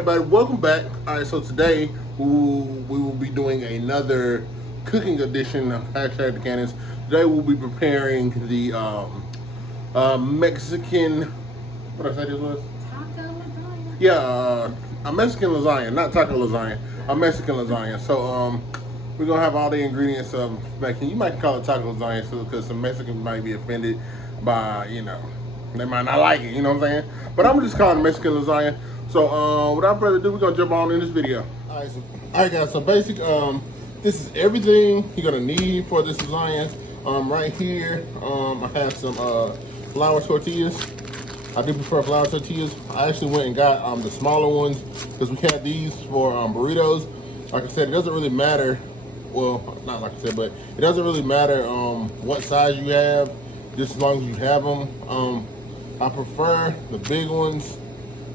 everybody, welcome back. All right, so today we will be doing another cooking edition of Hashtag Cannons. Today we'll be preparing the Mexican, what did I say this was? Taco lasagna. Yeah, a Mexican lasagna, not taco lasagna, a Mexican lasagna. So we're gonna have all the ingredients of Mexican. You might call it taco lasagna because some Mexicans might be offended by, they might not like it, you know what I'm saying? But I'm just calling it Mexican lasagna. So without further ado, we're gonna jump on in this video. All right, guys. So basic, this is everything you're gonna need for this lasagna. Right here, I have some flour tortillas. I do prefer flour tortillas. I actually went and got the smaller ones because we had these for burritos. Like I said, it doesn't really matter. Well, not like I said, but it doesn't really matter what size you have, just as long as you have them. I prefer the big ones,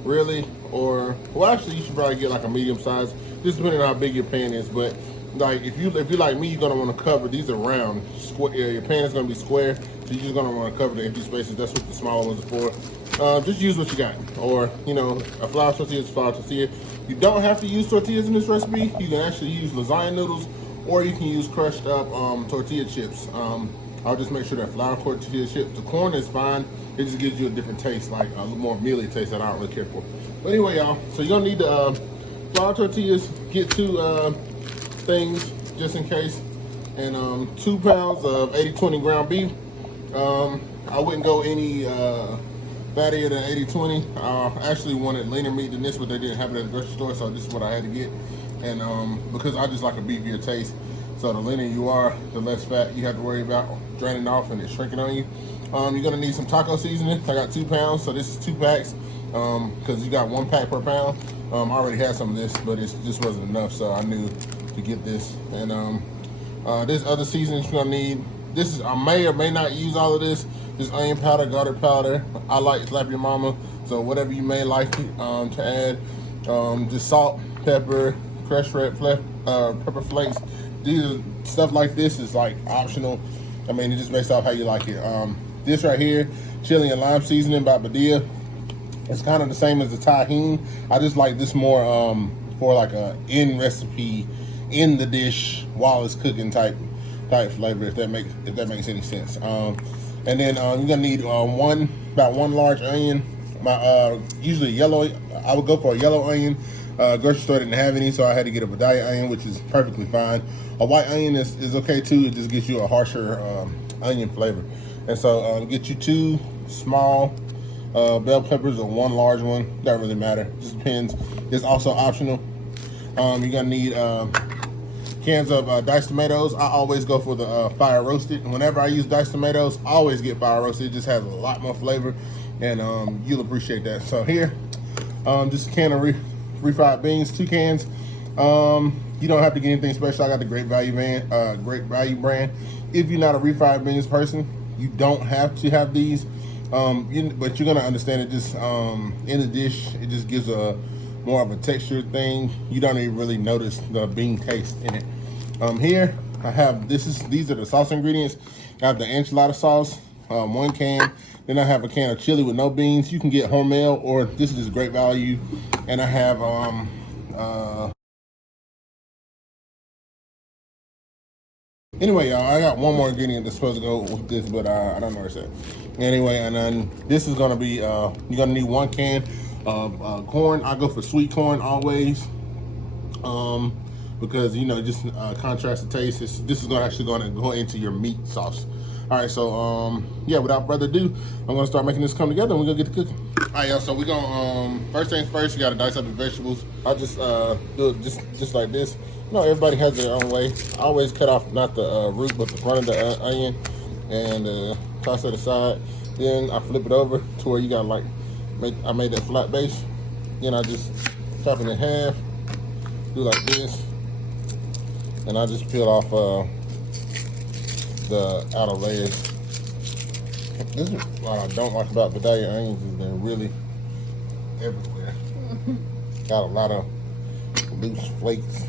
really, or well, actually, you should probably get like a medium size, just depending on how big your pan is. But like if you like me, you're gonna want to cover these are round. Your pan is gonna be square, so you're just gonna want to cover the empty spaces. That's what the smaller ones are for. Just use what you got, or a flour tortilla is a flour tortilla. You don't have to use tortillas in this recipe. You can actually use lasagna noodles, or you can use crushed up tortilla chips. I'll just make sure that flour tortilla chips. The corn is fine. It just gives you a different taste, like a little more mealy taste that I don't really care for. But anyway, y'all, so you're gonna need the flour tortillas. Get two things just in case, and 2 pounds of 80-20 ground beef. I wouldn't go any fattier than 80-20. I actually wanted leaner meat than this, but they didn't have it at the grocery store, so this is what I had to get. And because I just like a beefier taste, so the leaner you are, the less fat you have to worry about draining off and it shrinking on you. You're gonna need some taco seasoning. I got 2 pounds, so this is 2 packs, because you got 1 pack per pound. I already had some of this, but it just wasn't enough, so I knew to get this. And there's other seasonings you're gonna need. This is, I may or may not use all of this. This onion powder, garlic powder. I like Slap Your Mama, so whatever you may like to add. Just salt, pepper, crushed red pepper flakes. These are, stuff like this is like optional. I mean, it just based off how you like it. This right here, chili and lime seasoning by Badia. It's kind of the same as the tahini. I just like this more for like a in recipe, in the dish while it's cooking type flavor. If that makes any sense. And then you're gonna need about one large onion. Usually yellow. I would go for a yellow onion. Grocery store didn't have any, so I had to get a Badia onion, which is perfectly fine. A white onion is okay too. It just gives you a harsher onion flavor. And so get you 2 small bell peppers or 1 large one. Doesn't really matter. Just depends. It's also optional. You're gonna need cans of diced tomatoes. I always go for the fire roasted. Whenever I use diced tomatoes, I always get fire roasted. It just has a lot more flavor, and you'll appreciate that. So here, just a can of refried beans, 2 cans. You don't have to get anything special. I got the Great Value brand. If you're not a refried beans person, you don't have to have these. But you're gonna understand it. Just in the dish, it just gives a more of a texture thing. You don't even really notice the bean taste in it. Here I have these are the sauce ingredients. I have the enchilada sauce, 1 can. Then I have a can of chili with no beans. You can get Hormel, or this is just Great Value. And I have anyway, y'all, I got 1 more ingredient that's supposed to go with this, but I don't know what it said. Anyway, and then this is gonna be you're gonna need 1 can of corn. I go for sweet corn always, because just contrast the taste. This is actually gonna go into your meat sauce. All right, so yeah, without further ado, I'm gonna start making this come together, and we're gonna get to cooking. All right, y'all, so we're gonna first things first, you gotta dice up your vegetables. I just do it just like this. Everybody has their own way. I always cut off not the root, but the front of the onion, and toss it aside. Then I flip it over to where you got I made that flat base. Then I just chop it in half, do like this, and I just peel off the outer layers. This is what I don't like about Badia onions, is they're really everywhere. Got a lot of loose flakes.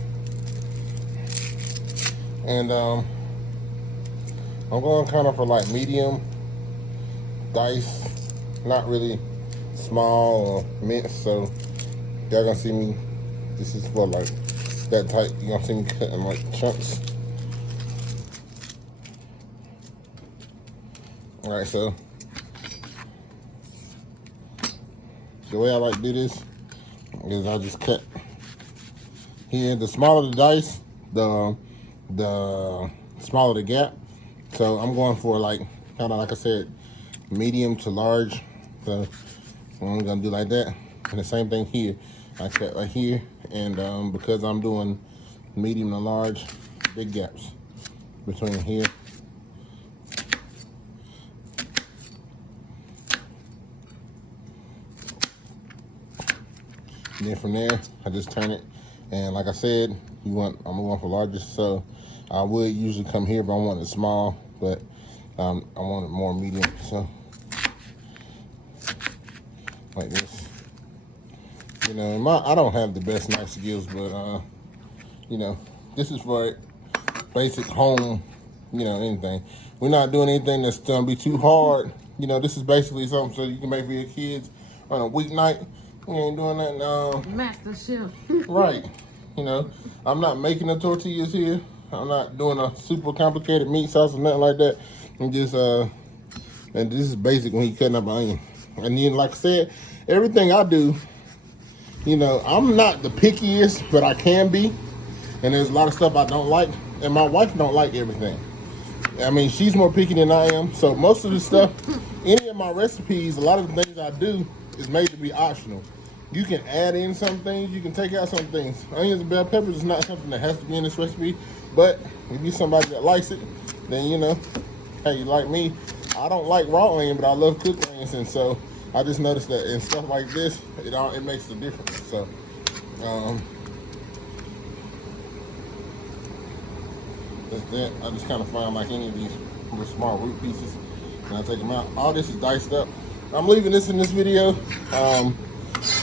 And I'm going kind of for like medium dice, not really small or minced, so Y'all gonna see me. This is for like that tight. You gonna see me cutting like chunks. All right, so the way I like to do this is I just cut here. The smaller the dice, the smaller the gap. So I'm going for like kind of like I said, medium to large. So I'm gonna do like that, and the same thing here. I cut right here, and because I'm doing medium to large, big gaps between here. And then from there, I just turn it, and like I said, I'm going for largest, so I would usually come here, but I want it small, but I want it more medium, so like this. You know, I don't have the best knife skills, but you know, this is for basic home, you know, anything. We're not doing anything that's gonna be too hard. You know, this is basically something so you can make for your kids on a weeknight. We ain't doing that. Master Chef. Right. You know, I'm not making the tortillas here. I'm not doing a super complicated meat sauce or nothing like that. I'm just, and this is basic when you're cutting up an onion. And then, like I said, everything I do, you know, I'm not the pickiest, but I can be. And there's a lot of stuff I don't like. And my wife don't like everything. I mean, she's more picky than I am. So most of the stuff, any of my recipes, a lot of the things I do is made to be optional. You can add in some things, you can take out some things. Onions and bell peppers is not something that has to be in this recipe, but if you're somebody that likes it, then you know, hey, like me, I don't like raw onion, but I love cooked onions, and so I just noticed that in stuff like this, it makes a difference. So, that's that. I just kind of find like any of these little small root pieces, and I take them out. All this is diced up. I'm leaving this in this video.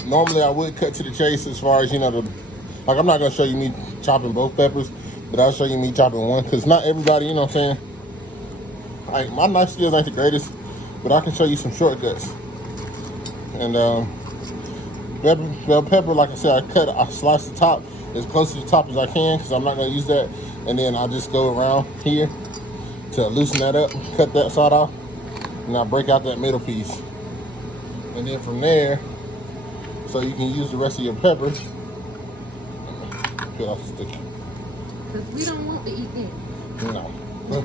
Normally I would cut to the chase as far as, you know, like I'm not going to show you me chopping both peppers, but I'll show you me chopping one, because not everybody, you know what I'm saying, like my knife skills ain't the greatest, but I can show you some shortcuts. And bell pepper, like I said, I slice the top as close to the top as I can, because I'm not going to use that, and then I just go around here to loosen that up, cut that side off, and I break out that middle piece. And then from there, so you can use the rest of your pepper. Peel off the stick. Because we don't want to eat it. No. But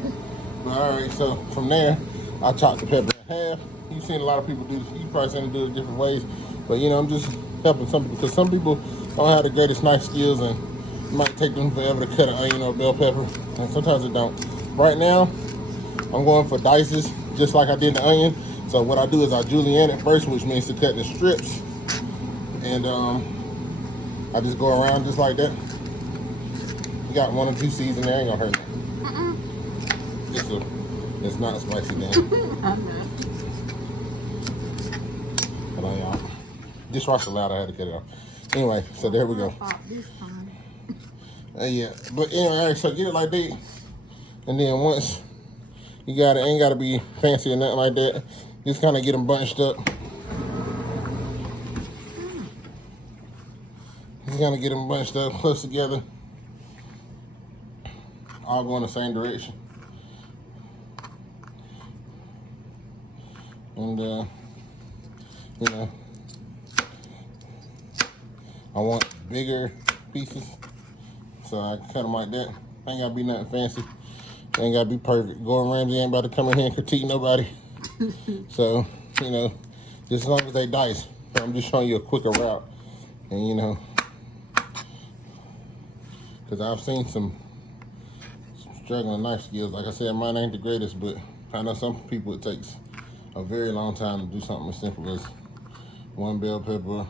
alright, so from there, I chop the pepper in half. You've seen a lot of people do this. You probably seen them do it different ways. But you know, I'm just helping some people, because some people don't have the greatest knife skills, and it might take them forever to cut an onion or a bell pepper. And sometimes it don't. Right now, I'm going for dices, just like I did the onion. So what I do is I julienne it first, which means to cut the strips. And I just go around just like that. You got 1 or 2 seeds in there, ain't gonna hurt me. It's not spicy then. Hold on, y'all. Dishwasher loud, I had to cut it off. Anyway, so there we go. Yeah, but anyway, all right, so get it like that. And then once you got it, ain't gotta be fancy or nothing like that. Just kind of get them bunched up. Just kind of get them bunched up close together. All go in the same direction. And, you know, I want bigger pieces. So I cut them like that. Ain't gotta be nothing fancy. Ain't gotta be perfect. Gordon Ramsay ain't about to come in here and critique nobody. So, you know, just as long as they dice. I'm just showing you a quicker route. And, you know, because I've seen some struggling knife skills. Like I said, mine ain't the greatest, but I know some people it takes a very long time to do something as simple as 1 bell pepper.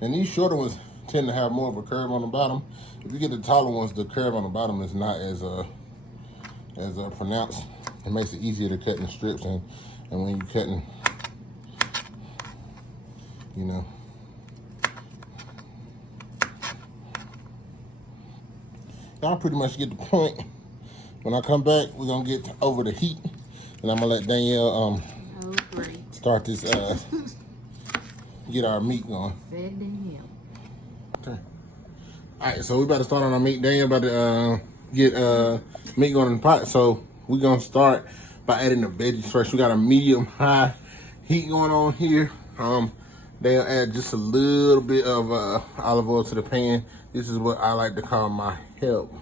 And these shorter ones tend to have more of a curve on the bottom. If you get the taller ones, the curve on the bottom is not as pronounced. It makes it easier to cut in strips, and when you're cutting, you know. Y'all pretty much get the point. When I come back, we're gonna get over the heat, and I'm gonna let Danielle start this get our meat going. Fed to him. Okay. All right, so we about to start on our meat. Daniel about to get meat going in the pot. So we're gonna start by adding the veggies first. We got a medium high heat going on here. They'll add just a little bit of olive oil to the pan. This is what I like to call my help.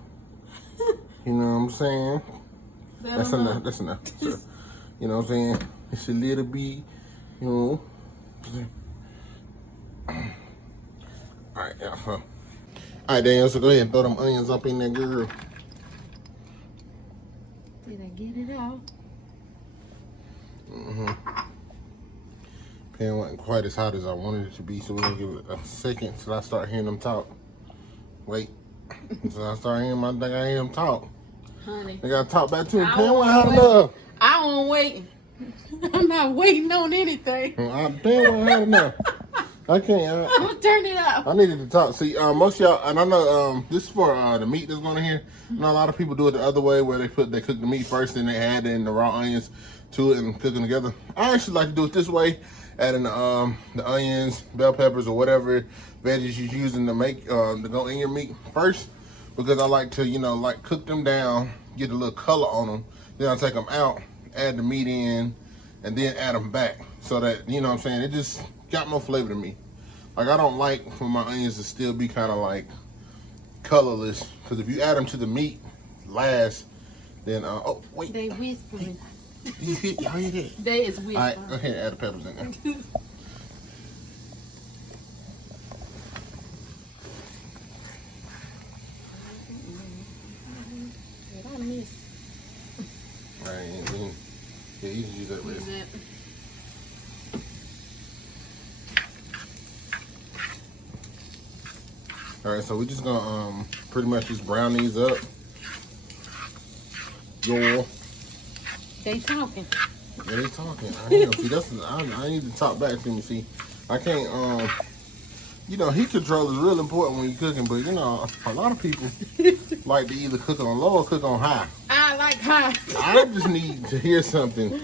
You know what I'm saying? That's enough. That's enough. So, you know what I'm saying? It's a little bit, you know. Alright, yeah. Alright, Daniel, so go ahead and throw them onions up in there, girl. Did I get it out? Pan wasn't quite as hot as I wanted it to be, so we're gonna give it a second till I start hearing them talk. Wait. Until I start hearing I hear them talk. Honey. They gotta talk back to him. Pan wasn't hot enough. I won't wait. I'm not waiting on anything. Pan wasn't hot enough. I can't. I'm gonna turn it up. I needed to talk. See, most of y'all, and I know this is for the meat that's going in here. I know a lot of people do it the other way, where they cook the meat first, and they add in the raw onions to it and cook them together. I actually like to do it this way, adding the onions, bell peppers, or whatever veggies you're using to make to go in your meat first, because I like to, you know, like cook them down, get a little color on them, then I take them out, add the meat in, and then add them back, so that, you know what I'm saying, it just got more flavor to me. Like, I don't like for my onions to still be kind of like colorless, because if you add them to the meat last, then oh wait, They whispering. you hear that? They is whispering. All right, go ahead and add the peppers in there. What I miss? All right, yeah, you can use that way. Is it? All right, so we're just gonna pretty much just brown these up. Yo, They talking. yeah, they talking. I hear them. See, I need to talk back to me. See, I can't. You know, heat control is real important when you're cooking, but you know, a lot of people like to either cook on low or cook on high. I like hot. I just need to hear something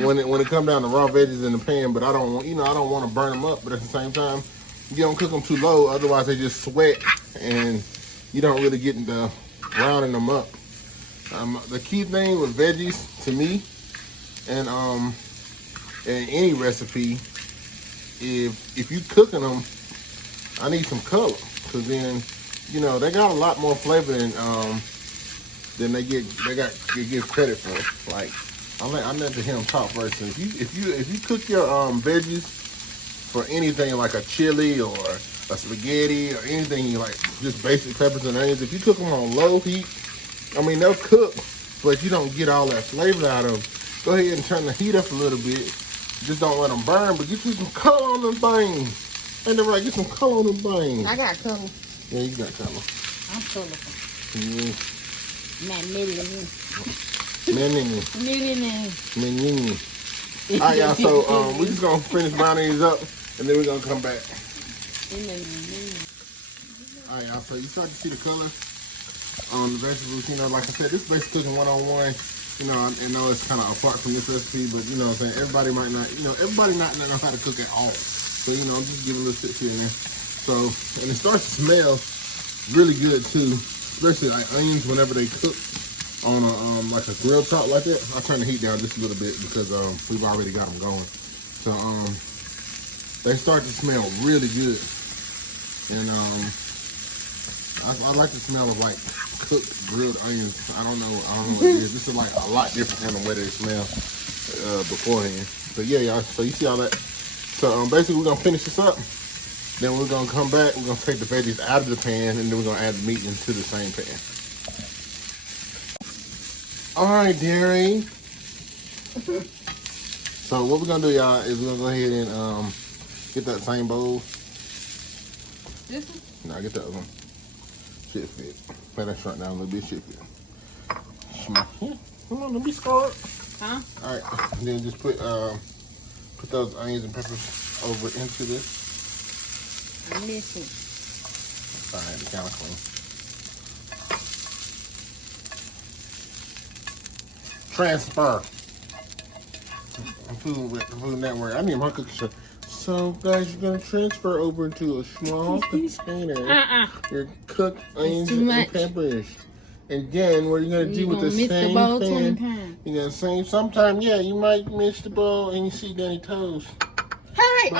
when it come down to raw veggies in the pan, but I don't want, you know, I don't want to burn them up, but at the same time, you don't cook them too low, otherwise they just sweat and you don't really get into browning them up. The key thing with veggies to me, and in any recipe, if you cooking them, I need some color, because then, you know, they got a lot more flavor than they give credit for. Like, I let him talk first. And if you cook your veggies for anything like a chili or a spaghetti or anything, you like just basic peppers and onions, if you cook them on low heat, I mean, they'll cook, but you don't get all that flavor out of them. Go ahead and turn the heat up a little bit. Just don't let them burn, but get you some color on them things. Ain't that right? Get some color on them things. I got color. Yeah, you got color. I'm colorful. Yeah. Not million. Menini. All right, y'all. So we just gonna finish browning these up, and then we're gonna come back. All right, y'all. So you start to see the color on the vegetables. You know, like I said, this is basically cooking 1-on-1. You know, I know it's kind of apart from this recipe, but you know what I'm saying, everybody might not, you know, everybody not know how to cook at all. So, you know, just give a little tip here and there. So, and it starts to smell really good too, especially like onions whenever they cook on a like a grill top like that. I turn the heat down just a little bit because we've already got them going. So they start to smell really good, and I like the smell of like cooked grilled onions. I don't know what it is. This is like a lot different from the way they smell beforehand. But yeah, y'all. So you see all that. So basically we're gonna finish this up. Then we're gonna come back. We're gonna take the veggies out of the pan, and then we're gonna add the meat into the same pan. All right, dearie. So what we're gonna do, y'all, is we're gonna go ahead and get that same bowl. This one? No, get that other one. Shit fit. Let that shrunk down a little bit. Shit fit. Come on, don't be scared. Huh? All right, then just put those onions and peppers over into this. I'm missing. All right, it's kind of clean. Transfer. Food Network. I need my cooking show So, guys, you're gonna transfer over into a small container your cooked onions and peppers. And then what you're gonna do with the same pan, you're gonna say sometimes, yeah, you might miss the bowl and you see Danny toes. Hey, you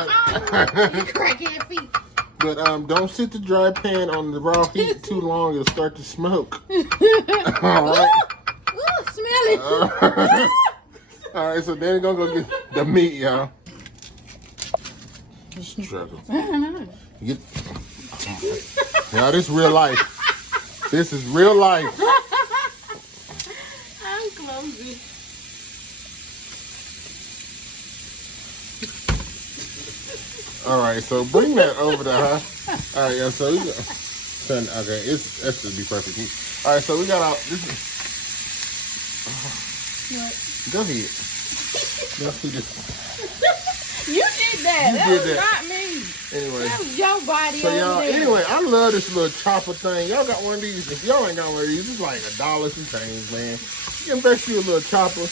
crackhead feet. But don't sit the dry pan on the raw heat too long; it'll start to smoke. All right. Ooh, smell it. All right, so Danny gonna go get the meat, y'all. Struggle. Get, y'all, this real life. This is real life. I'm closing. All right, so bring that over there, huh? All right, yeah. So we got, okay, that should be perfect. All right, so we got our. Go ahead. Let's see this. You did that. That was not me. Anyway. That was your body. So y'all, there. anyway, I love this little chopper thing. Y'all got one of these. If y'all ain't got one of these, it's like $1 some change, man. You can invest you a little chopper.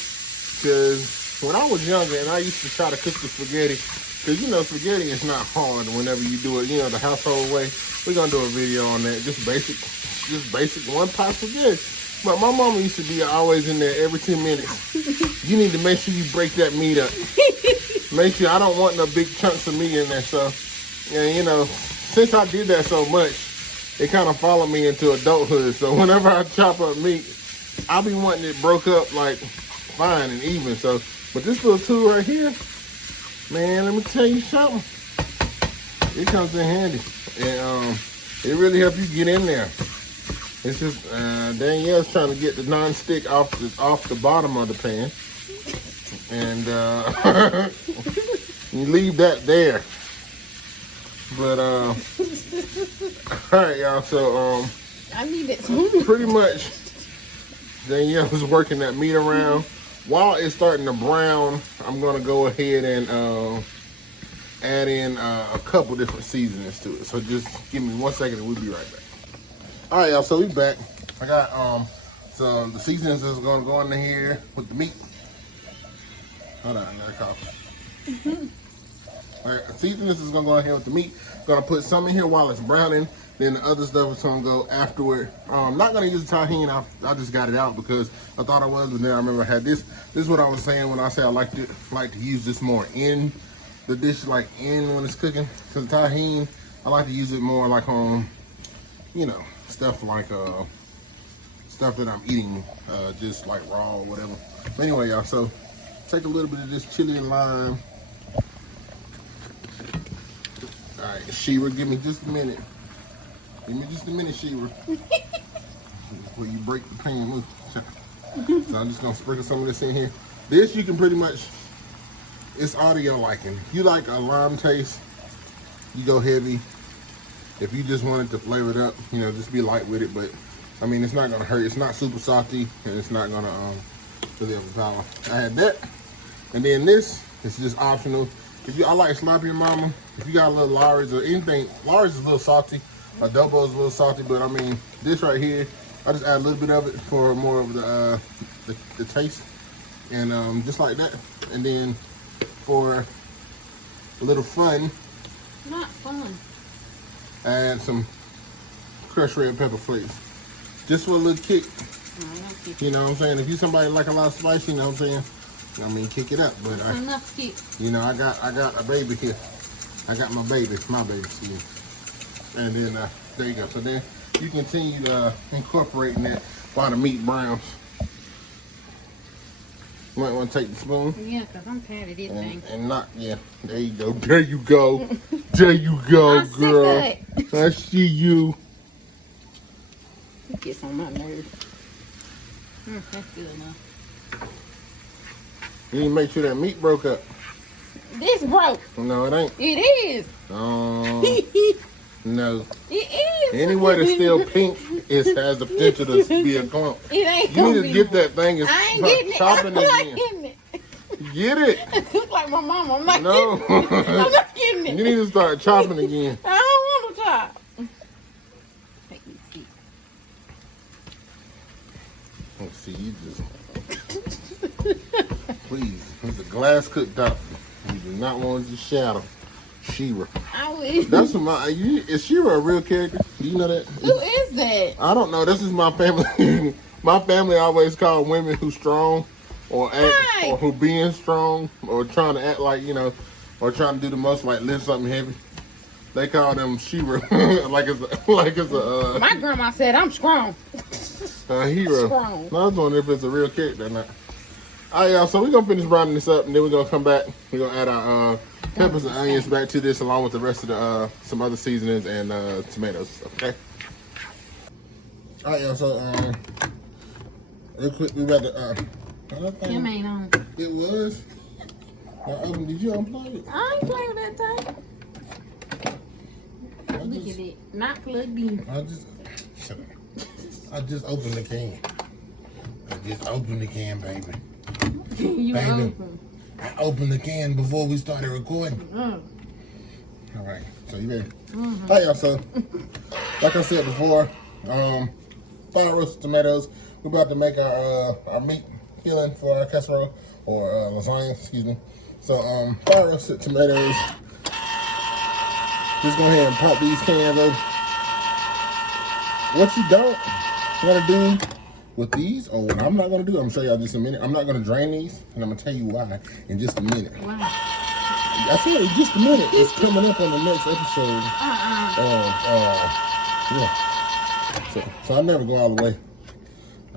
Cause when I was younger and I used to try to cook the spaghetti, cause you know spaghetti is not hard whenever you do it, you know, the household way. We're gonna do a video on that. Just basic one pot spaghetti. But my mama used to be always in there every 10 minutes. You need to make sure you break that meat up. Make sure I don't want no big chunks of meat in there. So, yeah, you know, since I did that so much, it kind of followed me into adulthood. So whenever I chop up meat, I'll be wanting it broke up like fine and even. So, but this little tool right here, man, let me tell you something. It comes in handy, and it really helps you get in there. It's just Danielle's trying to get the non-stick off the bottom of the pan, and you leave that there. But all right, y'all. So I need it. pretty much Danielle's working that meat around. While it's starting to brown, I'm gonna go ahead and add in a couple different seasonings to it. So just give me 1 second and we'll be right back. All right, y'all, so we back. I got some the seasonings that's gonna go in here with the meat. Hold on, another coffee. All right, seasonings is gonna go in here with the meat. Gonna put some in here while it's browning. Then the other stuff is gonna go afterward. I'm not gonna use the tahini. I just got it out because I thought I was, but then I remember I had this. This is what I was saying when I say I like to use this more in the dish, like when it's cooking. Cause the tahini, I like to use it more like on, you know, stuff like stuff that I'm eating just like raw or whatever. But anyway, y'all, so take a little bit of this chili and lime. All right, Shira, give me just a minute. Give me just a minute, Shira. Before you break the pan loose. So I'm just gonna sprinkle some of this in here. This you can pretty much, it's audio liking. If you like a lime taste, you go heavy. If you just wanted to flavor it up, you know, just be light with it. But I mean, it's not gonna hurt. It's not super salty, and it's not gonna really overpower. I had that, and then this is just optional. I like sloppy mama. If you got a little Lawry's or anything, Lawry's is a little salty. Adobo is a little salty, but I mean, this right here, I just add a little bit of it for more of the taste, and just like that. And then for a little fun, Not fun. add some crushed red pepper flakes, just for a little kick. You know what I'm saying? If you somebody like a lot of spice, you know what I'm saying? I mean, kick it up. But Enough kick. you know, I got a baby here. I got my baby, excuse me. And then there you go. So then you continue incorporating that while the meat browns. You might want to take the spoon. Yeah, because I'm tired of this thing. And not, yeah, there you go. There you go. There you go, girl. I see you. It gets on my nerves. That's good enough. You need to make sure that meat broke up. This broke. No, it ain't. It is. No. It is. Anywhere that's still pink, it has the potential to be a clump. It ain't You need to get that thing and I ain't start getting it. chopping I'm it not in. getting it. Get it. It looks like my mama. I'm not No. getting it. I'm not getting it. You need to start chopping again. I don't want to chop. Make me see. Let's see, you just... Please, it's a glass cooktop. You do not want it to shadow. Shira. I wish. That's my. Is Shira a real character? Do you know that? Who is that? I don't know. This is my family. My family always call women who strong, or act, Right. or who being strong, or trying to act like or trying to do the most, like lift something heavy. They call them Shira, like it's a My grandma said I'm strong. a hero. Strong. No, I was wondering if it's a real character or not. All right, y'all. So we're gonna finish browning this up, and then we're gonna come back. We're gonna add our peppers and onions back to this, along with the rest of the some other seasonings and tomatoes. Okay. All right, y'all. So real quick, we got the Kim ain't on. It was. Did you unplug it? I ain't playing with that thing. Look at it. Not plugged in. Shut up. I just opened the can. Baby. You Baby. open. I opened the can before we started recording. Mm. All right, so you ready? Mm-hmm. Hi, y'all. So, like I said before, fire roasted tomatoes. We're about to make our meat filling for our casserole or lasagna. Excuse me. So, fire roasted tomatoes. Just go ahead and pop these cans over. What you don't want to do with these, or what I'm not going to do, I'm going to show y'all just a minute. I'm not going to drain these, and I'm going to tell you why in just a minute. Wow. I said in just a minute. It's coming up on the next episode. Yeah. So I never go all the way.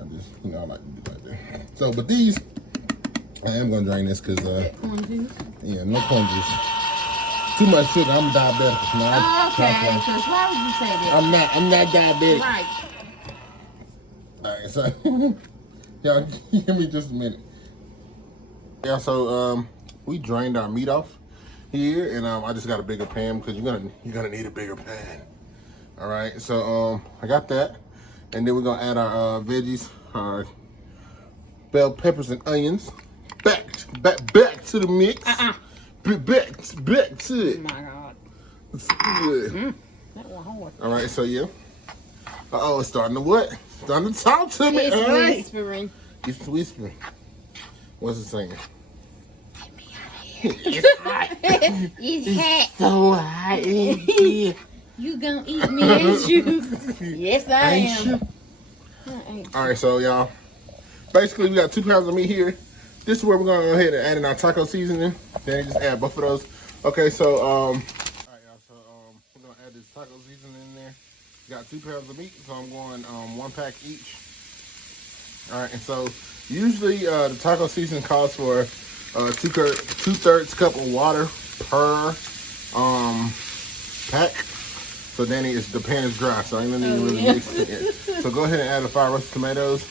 I just, I like to do it like that. So, but these, I am going to drain this because, yeah, no corn juice. Too much sugar. I'm diabetic. No, Okay, because why would you say that? I'm not diabetic. Right. All right, so y'all give me just a minute. Yeah, so we drained our meat off here, and I just got a bigger pan because you're gonna need a bigger pan. All right, so I got that, and then we're gonna add our veggies, our bell peppers and onions, back to the mix. Back to it. Oh my God. Let's do it. That was hard. All right, so yeah. It's starting to what? Starting to talk to me. It's all right? whispering. It's whispering. What's it saying? Get me out of here. It's hot. It's hot. So hot in here. You gonna eat me, ain't you? Yes, I Ain't am. you? All right, so y'all. Basically, we got 2 pounds of meat here. This is where we're gonna go ahead and add in our taco seasoning. Then just add both of those. Okay, so all right, y'all. So we're gonna add this taco seasoning in there. Got 2 pounds of meat, so I'm going 1 pack each. All right, and so usually the taco seasoning calls for 2/3 cup of water per pack. So then the pan is dry, so I ain't gonna need to really mix it. So go ahead and add the fire roasted tomatoes.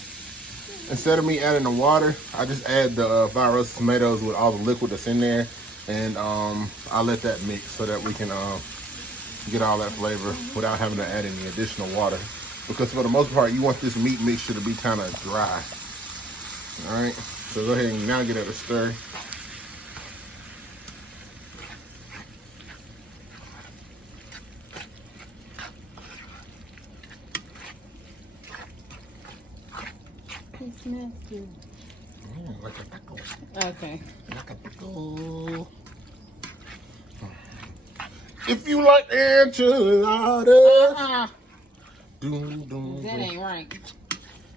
Instead of me adding the water, I just add the fire roasted tomatoes with all the liquid that's in there, and I let that mix so that we can get all that flavor without having to add any additional water. Because for the most part, you want this meat mixture to be kind of dry. All right, so go ahead and now get it a stir. It smells good. Like a taco. Okay. Like a taco. If you like enchiladas. That ain't right.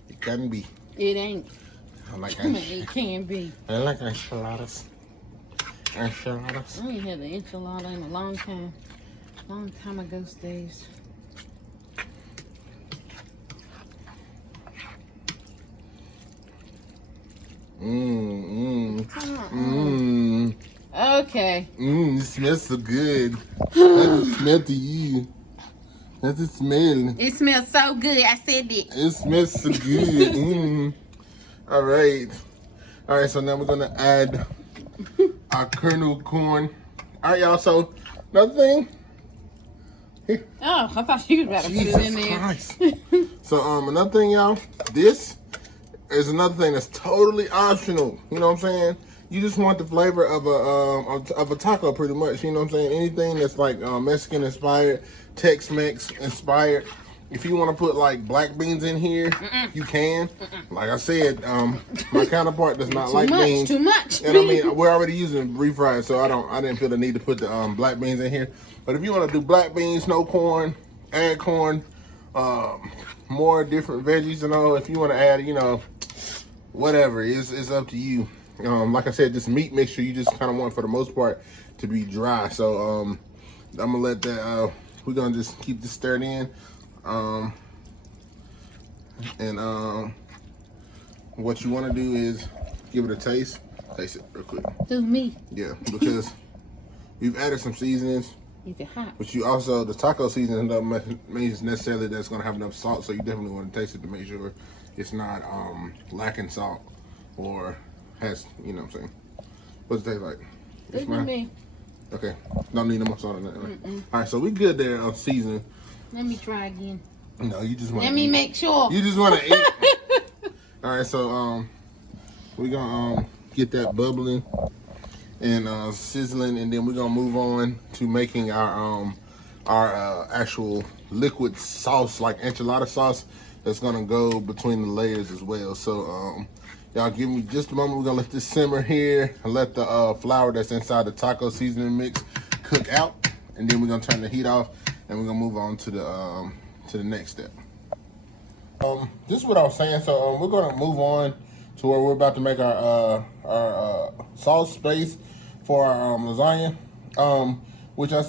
It can be. It ain't. I like It can be. I like enchiladas. Enchiladas. I ain't had an enchilada in a long time. Long time ago, Steve. Okay. It smells so good. How does it smell to you? How does it smell? It smells so good. I said it. It smells so good. All right. All right, so now we're going to add our kernel corn. All right, y'all. So, another thing. Oh, I thought you was about to put it in there. Christ. So, another thing, y'all. This is another thing that's totally optional. You know what I'm saying? You just want the flavor of a taco, pretty much. You know what I'm saying? Anything that's like Mexican inspired, Tex-Mex inspired, if you want to put like black beans in here, you can. Like I said, my counterpart does not like beans. Too much. And I mean, we're already using refried, so I didn't feel the need to put the black beans in here. But if you want to do black beans, no corn, add corn, more different veggies, you know. If you want to add, you know, whatever, it's up to you. Like I said, this meat mixture you just kind of want for the most part to be dry. So I'm gonna let that. We're gonna just keep this stirred in. What you want to do is give it a taste. Taste it real quick. Do me. Yeah, because we've added some seasonings. Keep it hot. But you also, the taco seasoning doesn't mean necessarily that it's gonna have enough salt. So you definitely want to taste it to make sure it's not lacking salt or has, you know what I'm saying. What's it taste like? Good with me. Okay, don't need no more salt in that. All right, so we good there on seasoning. Let me try again. No, you just want. Let me make sure. You just want to eat. All right, so we're gonna get that bubbling and sizzling, and then we're gonna move on to making our actual liquid sauce, like enchilada sauce, that's gonna go between the layers as well. So y'all give me just a moment. We're gonna let this simmer here and let the flour that's inside the taco seasoning mix cook out, and then we're gonna turn the heat off and we're gonna move on to the next step. This is what I was saying. So we're gonna move on to where we're about to make our sauce base for our lasagna. Which I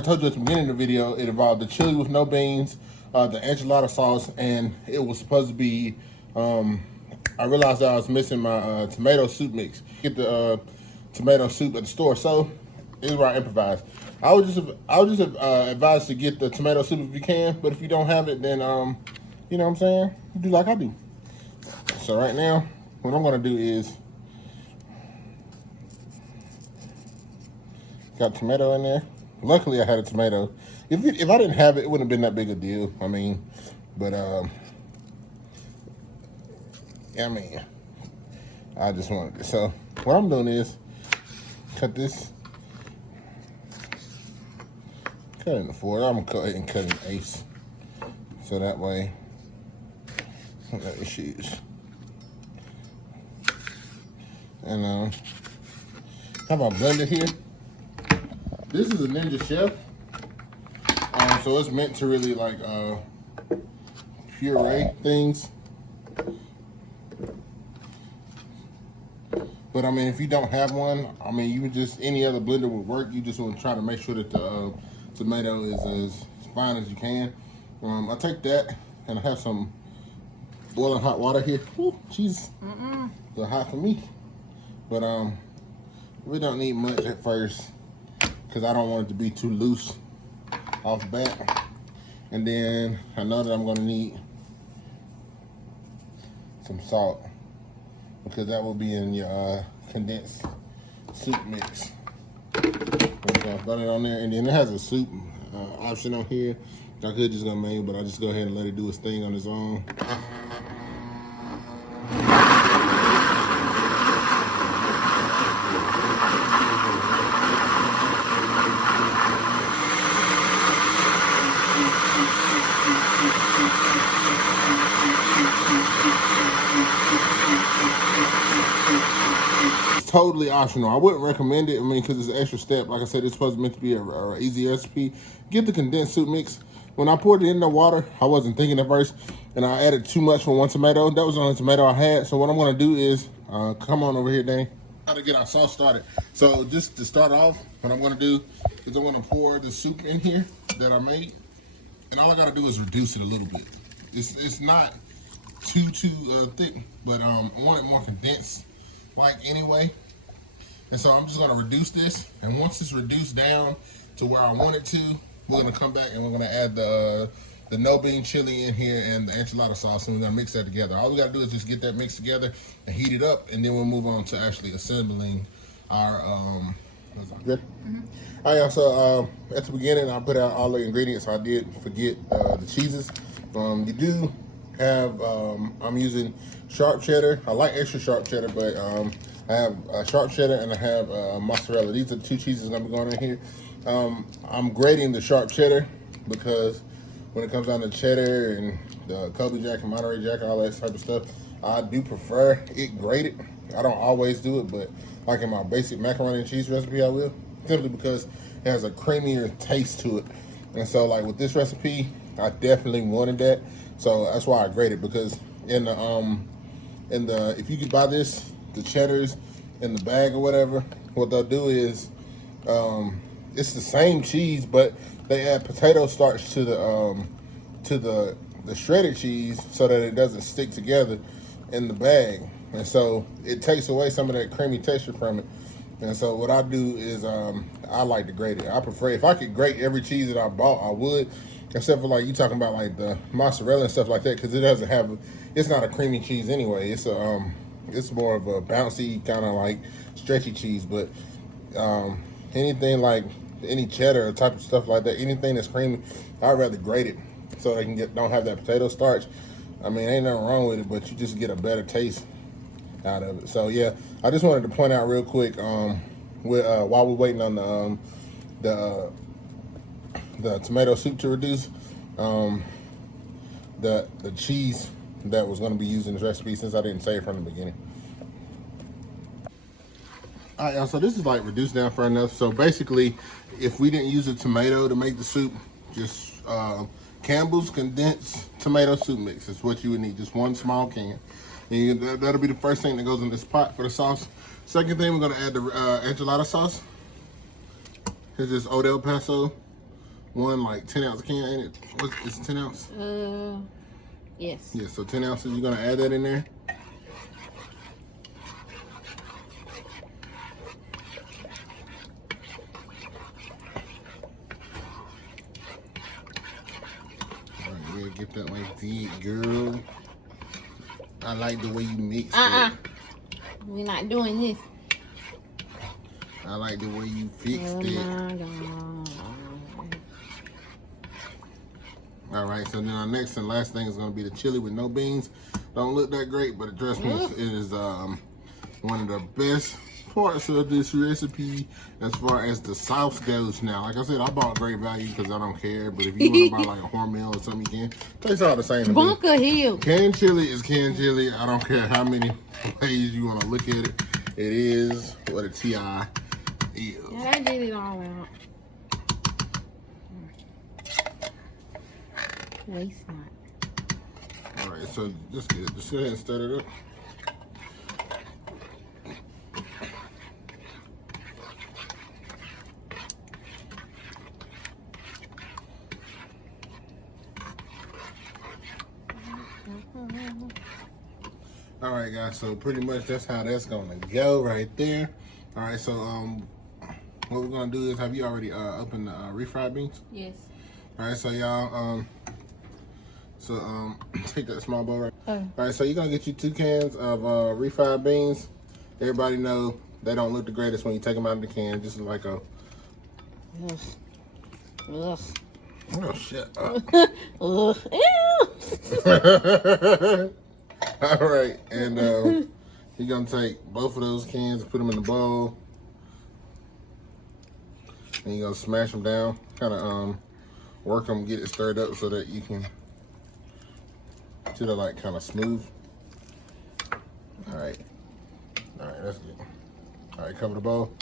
told you at the beginning of the video, it involved the chili with no beans, the enchilada sauce, and it was supposed to be. I realized that I was missing my tomato soup mix. Get the tomato soup at the store, so this is where I improvised. I would just advise to get the tomato soup if you can, but if you don't have it, then you know what I'm saying, do like I do. So right now, what I'm gonna do is got tomato in there. Luckily, I had a tomato. If I didn't have it, it wouldn't have been that big a deal. I mean, but yeah, I mean, I just wanted it. So what I'm doing is cut this. Cut it in the four. I'm gonna go ahead and cut an eighth, so that way I got issues. And have our blender here. This is a Ninja Chef, so it's meant to really like puree things. But I mean, if you don't have one, I mean, you would just, any other blender would work. You just want to try to make sure that the tomato is as fine as you can. I take that and I have some boiling hot water here. Ooh, jeez, a little hot for me. But we don't need much at first because I don't want it to be too loose off the bat. And then I know that I'm gonna need some salt, because that will be in your condensed soup mix. Okay, got it on there, and then it has a soup option on here. I could just go main, but I just go ahead and let it do its thing on its own. Totally optional. I wouldn't recommend it. I mean, because it's an extra step. Like I said, it's supposed to meant to be a easy recipe. Get the condensed soup mix. When I poured it in the water, I wasn't thinking at first, and I added too much for one tomato. That was the only tomato I had. So what I'm gonna do is, come on over here, Dane. How to get our sauce started. So just to start off, what I'm gonna do is I'm gonna pour the soup in here that I made, and all I gotta do is reduce it a little bit. It's not too thick, but I want it more condensed, like anyway. And so I'm just gonna reduce this, and once it's reduced down to where I want it to, we're gonna come back and we're gonna add the no bean chili in here and the enchilada sauce, and we're gonna mix that together. All we gotta do is just get that mixed together and heat it up, and then we'll move on to actually assembling our good? All right, y'all, so at the beginning I put out all the ingredients. I did forget the cheeses. You do have, I'm using sharp cheddar. I like extra sharp cheddar, but I have sharp cheddar and I have mozzarella. These are the two cheeses I'm gonna be going in here. I'm grating the sharp cheddar because when it comes down to cheddar and the Kobe Jack and Monterey Jack, all that type of stuff, I do prefer it grated. I don't always do it, but like in my basic macaroni and cheese recipe, I will, simply because it has a creamier taste to it. And so, like with this recipe, I definitely wanted that, so that's why I grate it. Because in the if you could buy this, the cheddars in the bag or whatever, what they'll do is it's the same cheese, but they add potato starch to the shredded cheese so that it doesn't stick together in the bag, and so it takes away some of that creamy texture from it. And so what I do is I like to grate it. I prefer, if I could grate every cheese that I bought, I would, except for like you talking about like the mozzarella and stuff like that, because it doesn't have, it's not a creamy cheese anyway. It's a it's more of a bouncy kind of like stretchy cheese. But anything like any cheddar or type of stuff like that, anything that's creamy, I'd rather grate it so they can don't have that potato starch. I mean, ain't nothing wrong with it, but you just get a better taste out of it. So yeah, I just wanted to point out real quick, while we're waiting on the tomato soup to reduce, the cheese that was going to be used in this recipe, since I didn't say it from the beginning. All right, y'all, so this is like reduced down far enough. So basically, if we didn't use a tomato to make the soup, just Campbell's condensed tomato soup mix is what you would need, just one small can. And that'll be the first thing that goes in this pot for the sauce. Second thing, we're gonna add the enchilada sauce. Here's this Old El Paso, one like 10-ounce can, ain't it? It's 10 ounce? Yes. Yeah, so 10 ounces, you're gonna add that in there. All right, yeah, get that like deep, girl. I like the way you mix it. We're not doing this. I like the way you fixed it. My God. All right, so now our next and last thing is going to be the chili with no beans. Don't look that great, but trust me, it is one of the best parts of this recipe as far as the sauce goes. Now, like I said, I bought great value because I don't care, but if you want to buy like a Hormel or something, you can. Tastes all the same to me. Bunker Hill. Canned chili is canned chili. I don't care how many ways you want to look at it. It is what a TI is. Yeah, I did it all out. Waste not. All right, so just get it. Just go ahead and stir it up. All right, guys, so pretty much that's how that's gonna go right there. All right, so what we're gonna do is, have you already opened the refried beans? Yes. All right, so y'all take that small bowl right. All right, so you're gonna get you 2 cans of refried beans. Everybody know they don't look the greatest when you take them out of the can, just like a Ugh. Ugh. oh shit. Ugh. Ew. All right, and you're gonna take both of those cans, put them in the bowl, and you're gonna smash them down, kind of work them, get it stirred up so that you can, till they're like kind of smooth. All right, that's good. All right, cover the bowl.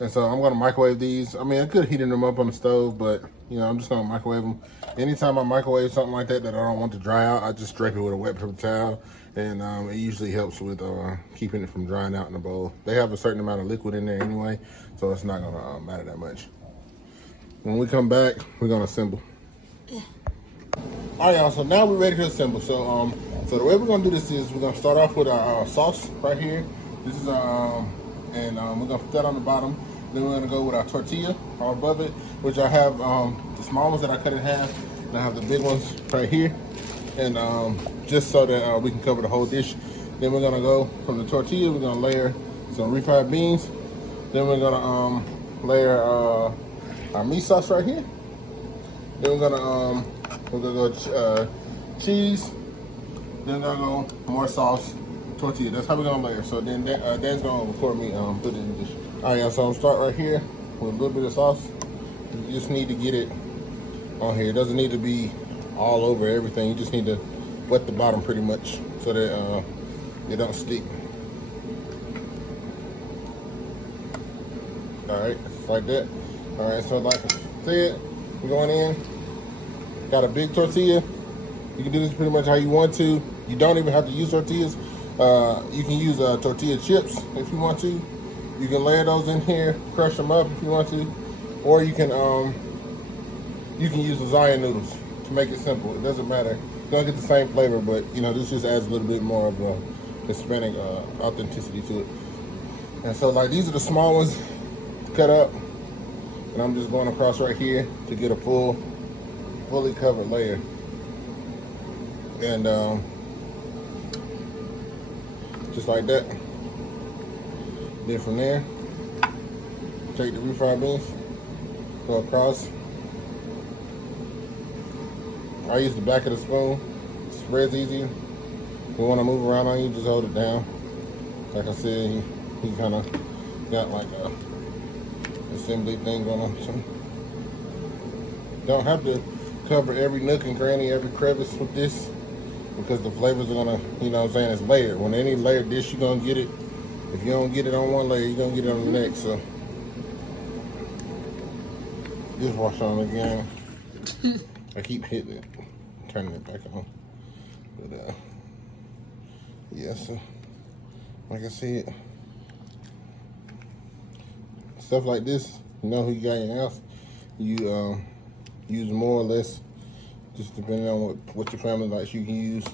And so I'm gonna microwave these. I mean, I could heat them up on the stove, but you know, I'm just gonna microwave them. Anytime I microwave something like that I don't want to dry out, I just drape it with a wet paper towel, and it usually helps with keeping it from drying out in the bowl. They have a certain amount of liquid in there anyway, so it's not gonna matter that much. When we come back, we're gonna assemble. All right, y'all, so now we're ready to assemble. So so the way we're gonna do this is, we're gonna start off with our sauce right here. This is and we're gonna put that on the bottom. Then we're gonna go with our tortilla right above it, which I have the small ones that I cut in half, and I have the big ones right here. And just so that we can cover the whole dish. Then we're gonna go from the tortilla, we're gonna layer some refried beans. Then we're gonna layer our meat sauce right here. Then we're gonna go cheese. Then we're gonna go more sauce, tortilla. That's how we're gonna layer. So then Dan's gonna record me put it in the dish. All right, y'all, so I'm gonna start right here with a little bit of sauce. You just need to get it on here. It doesn't need to be all over everything. You just need to wet the bottom pretty much so that it don't stick. Alright, just like that. Alright, so like I said, we're going in. Got a big tortilla. You can do this pretty much how you want to. You don't even have to use tortillas. You can use tortilla chips if you want to. You can layer those in here, crush them up if you want to, or you can use lasagna noodles to make it simple. It doesn't matter. You're gonna get the same flavor, but you know, this just adds a little bit more of a Hispanic authenticity to it. And so, like, these are the small ones cut up, and I'm just going across right here to get a fully covered layer. And just like that. Then from there, take the refried beans, go across. I use the back of the spoon. Spreads easy. If you want to move around on you, just hold it down. Like I said, he kind of got like a assembly thing going on. So don't have to cover every nook and cranny, every crevice with this, because the flavors are gonna, you know what I'm saying, it's layered. When any layered dish, you're gonna get it. If you don't get it on one layer, you're gonna get it on the next. So just wash on again. I keep hitting it, turning it back on. But yeah, so like I said, stuff like this, you know who you got in your house, you use more or less, just depending on what your family likes. You can use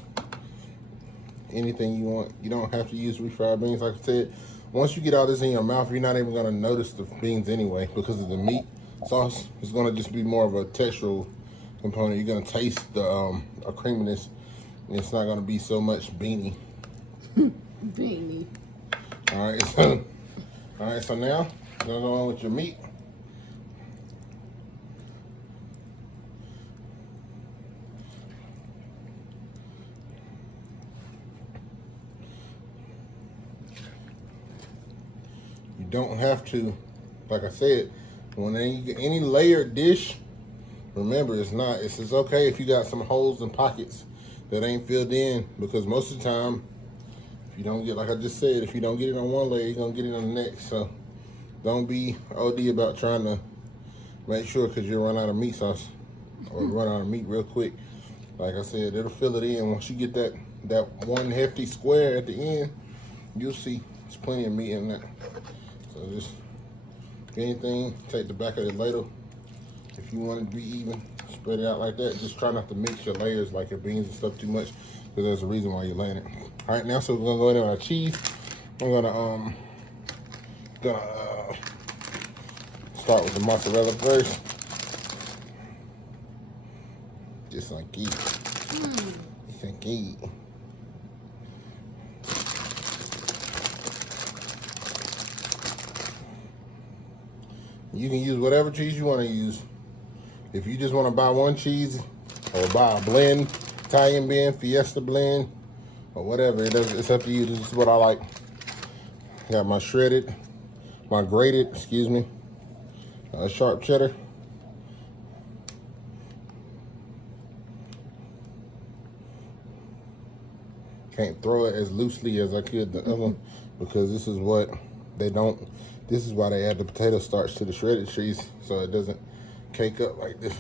anything you want. You don't have to use refried beans. Like I said, once you get all this in your mouth, you're not even gonna notice the beans anyway, because of the meat sauce. It's gonna just be more of a textural component. You're gonna taste the creaminess, and it's not gonna be so much beanie. Beanie. All right, so now you're gonna go on with your meat. You don't have to, like I said, when any layered dish, remember, it's okay if you got some holes and pockets that ain't filled in, because most of the time, if you don't get, like I just said, if you don't get it on one layer, you're gonna get it on the next. So don't be OD about trying to make sure, because you'll run out of meat sauce or run out of meat real quick. Like I said, it'll fill it in. Once you get that one hefty square at the end, you'll see there's plenty of meat in that. So just, if anything, take the back of the ladle. If you want it to be even, spread it out like that. Just try not to mix your layers, like your beans and stuff, too much, because there's a reason why you're laying it. All right, now, so we're gonna go in on our cheese. I'm gonna start with the mozzarella first. Just like it. Just like it. You can use whatever cheese you want to use. If you just want to buy one cheese, or buy a blend, Italian blend, Fiesta blend, or whatever, it's up to you. This is what I like. Got my grated, sharp cheddar. Can't throw it as loosely as I could the other one, because this is what they don't. This is why they add the potato starch to the shredded cheese, so it doesn't cake up like this.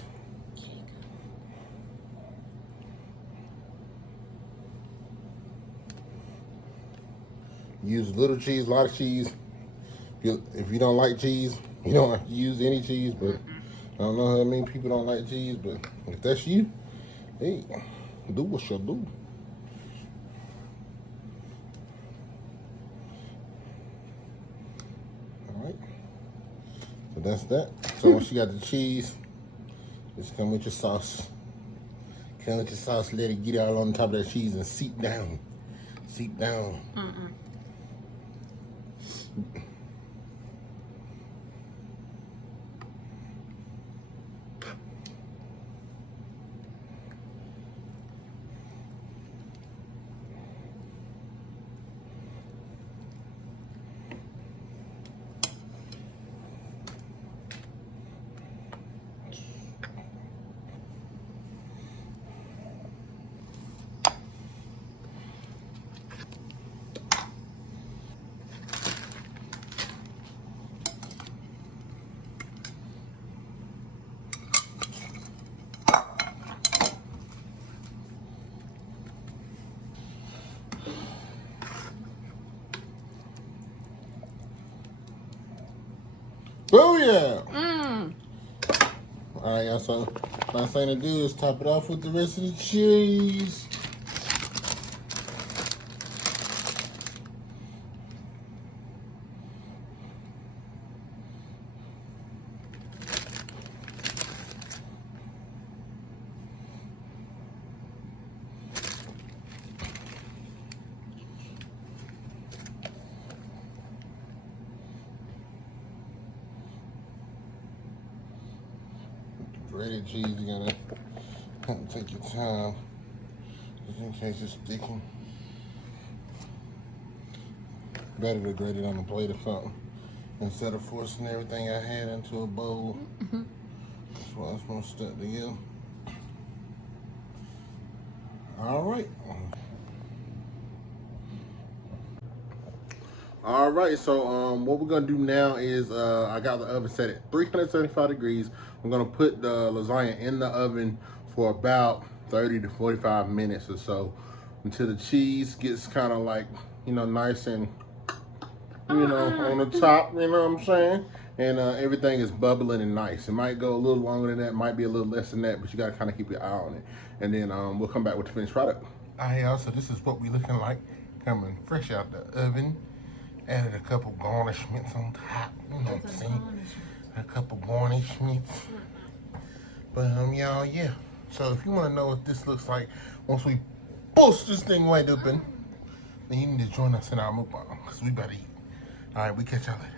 Use little cheese, a lot of cheese. If you don't like cheese, you don't have to use any cheese, but I don't know how many people don't like cheese, but if that's you, hey, do what you do. So that's that. So once you got the cheese, just come with your sauce. Come with your sauce, let it get all on top of that cheese and seep down. Seep down. Yeah. Mmm. All right, y'all. So last thing to do is top it off with the rest of the cheese. Breaded cheese, you gotta have to take your time, just in case it's sticking. Better to grate it on a plate or something instead of forcing everything I had into a bowl. That's why it's gonna stuck together. All right. All right, so what we're gonna do now is I got the oven set at 375 degrees. I'm gonna put the lasagna in the oven for about 30 to 45 minutes or so until the cheese gets kind of like, you know, nice and, you know, on the top, you know what I'm saying? And everything is bubbling and nice. It might go a little longer than that, might be a little less than that, but you gotta kind of keep your eye on it. And then we'll come back with the finished product. All right, y'all, so this is what we looking like coming fresh out the oven. Added a couple garnishments on top, you know what I'm saying? A couple garnishments. But y'all, yeah. So if you want to know what this looks like once we bust this thing wide open, then you need to join us in our mukbang, because we better eat. All right, we catch y'all later.